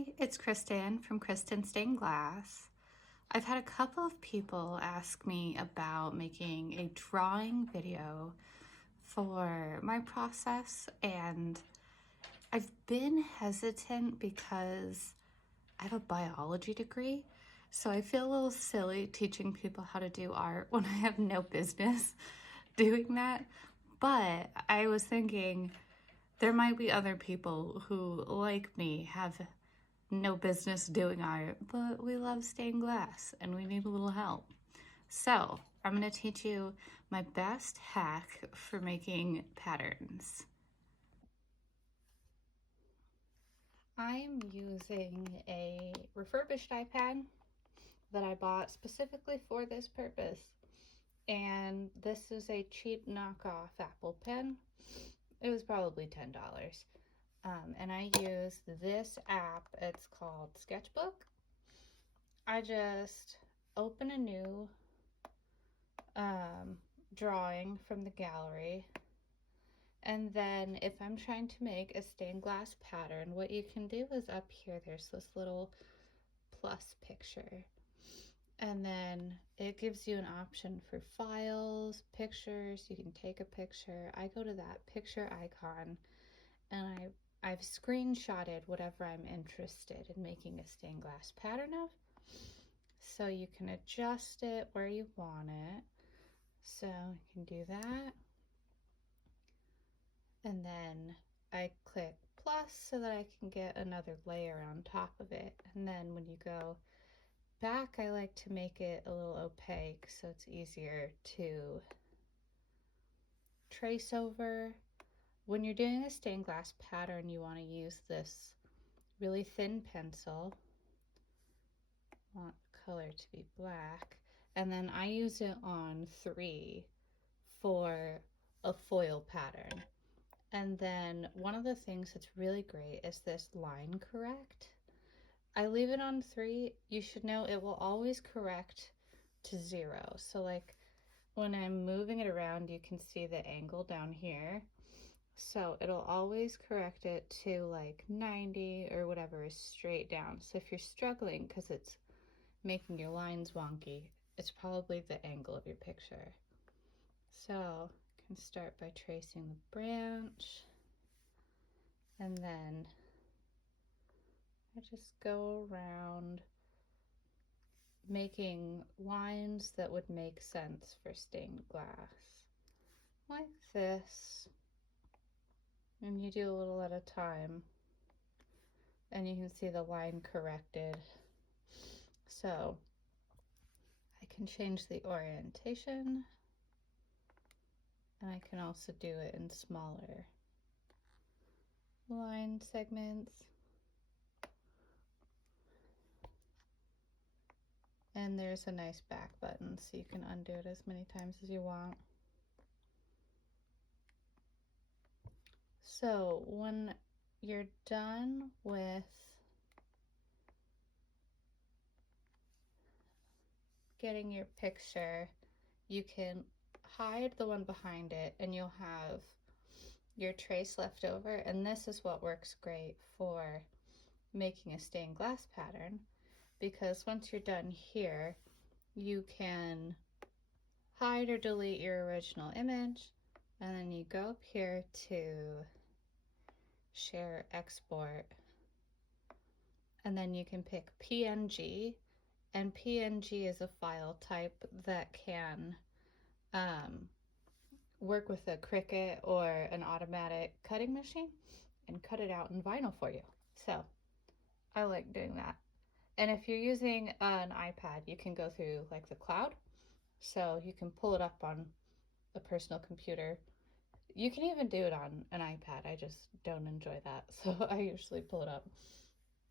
Hi, it's Kristen from Kristen Stained Glass. I've had a couple of people ask me about making a drawing video for my process, and I've been hesitant because I have a biology degree, so I feel a little silly teaching people how to do art when I have no business doing that. But I was thinking there might be other people who, like me, have no business doing art, but we love stained glass and we need a little help. So I'm going to teach you my best hack for making patterns. I'm using a refurbished iPad that I bought specifically for this purpose. And this is a cheap knockoff Apple Pen. It was probably $10. And I use this app. It's called Sketchbook. I just open a new drawing from the gallery, and then if I'm trying to make a stained glass pattern, what you can do is up here there's this little plus picture, and then it gives you an option for files, pictures. You can take a picture. I go to that picture icon, and I've screenshotted whatever I'm interested in making a stained glass pattern of, so you can adjust it where you want it. So you can do that, and then I click plus so that I can get another layer on top of it. And then when you go back, I like to make it a little opaque so it's easier to trace over. When you're doing a stained glass pattern, you want to use this really thin pencil. I want the color to be black, and then I use it on 3 for a foil pattern. And then one of the things that's really great is this line correct. I leave it on 3. You should know it will always correct to 0. So like when I'm moving it around, you can see the angle down here. So it'll always correct it to like 90 or whatever is straight down. So if you're struggling because it's making your lines wonky, it's probably the angle of your picture. So I can start by tracing the branch, and then I just go around making lines that would make sense for stained glass, like this. And you do a little at a time, and you can see the line corrected. So I can change the orientation, and I can also do it in smaller line segments. And there's a nice back button, so you can undo it as many times as you want. So when you're done with getting your picture, you can hide the one behind it and you'll have your trace left over. And this is what works great for making a stained glass pattern, because once you're done here, you can hide or delete your original image, and then you go up here to share export, and then you can pick PNG, and PNG is a file type that can work with a Cricut or an automatic cutting machine and cut it out in vinyl for you. So I like doing that. And if you're using an iPad, you can go through like the cloud, so you can pull it up on a personal computer. You can even do it on an iPad. I just don't enjoy that, so I usually pull it up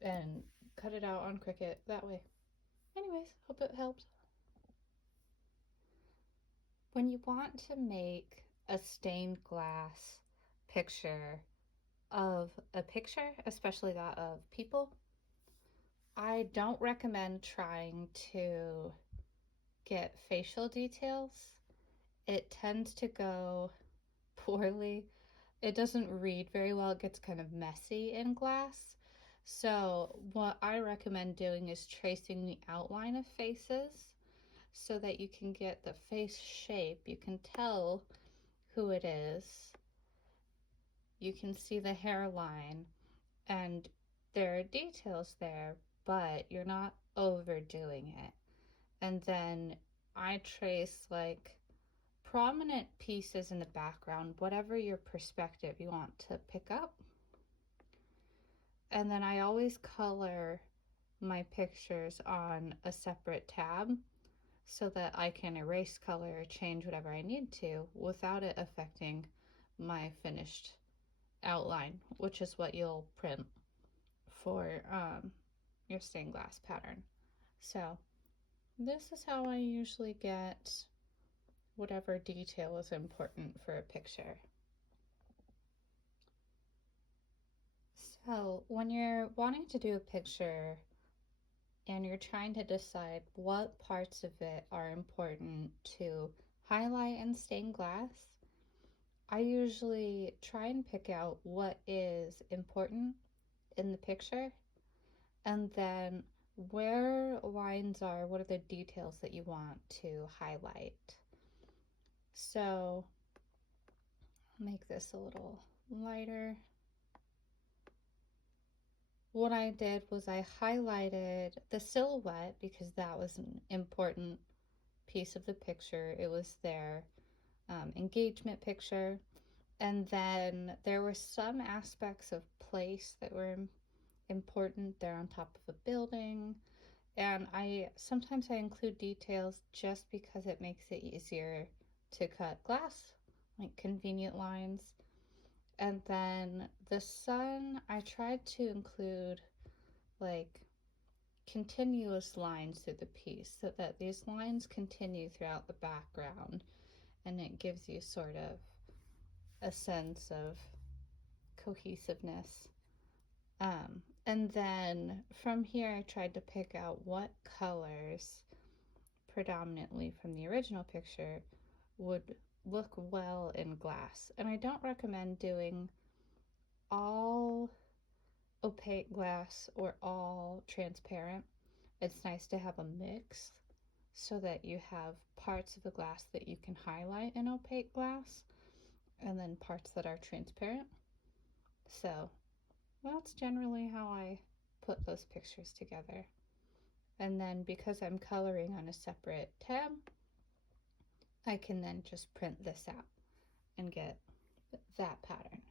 and cut it out on Cricut that way. Anyways, hope it helps. When you want to make a stained glass picture of a picture, especially that of people, I don't recommend trying to get facial details. It tends to go poorly. It doesn't read very well. It gets kind of messy in glass. So what I recommend doing is tracing the outline of faces so that you can get the face shape. You can tell who it is. You can see the hairline, and there are details there, but you're not overdoing it. And then I trace like prominent pieces in the background, whatever your perspective you want to pick up. And then I always color my pictures on a separate tab so that I can erase color or change whatever I need to without it affecting my finished outline, which is what you'll print for your stained glass pattern. So this is how I usually get whatever detail is important for a picture. So when you're wanting to do a picture and you're trying to decide what parts of it are important to highlight in stained glass, I usually try and pick out what is important in the picture, and then where lines are, what are the details that you want to highlight. So I'll make this a little lighter. What I did was I highlighted the silhouette because that was an important piece of the picture. It was their engagement picture. And then there were some aspects of place that were important. They're on top of a building. And sometimes I include details just because it makes it easier to cut glass, like convenient lines. And then the sun, I tried to include like continuous lines through the piece so that these lines continue throughout the background, and it gives you sort of a sense of cohesiveness. And then from here, I tried to pick out what colors, predominantly from the original picture, would look well in glass. And I don't recommend doing all opaque glass or all transparent. It's nice to have a mix so that you have parts of the glass that you can highlight in opaque glass and then parts that are transparent. So that's generally how I put those pictures together. And then because I'm coloring on a separate tab, I can then just print this out and get that pattern.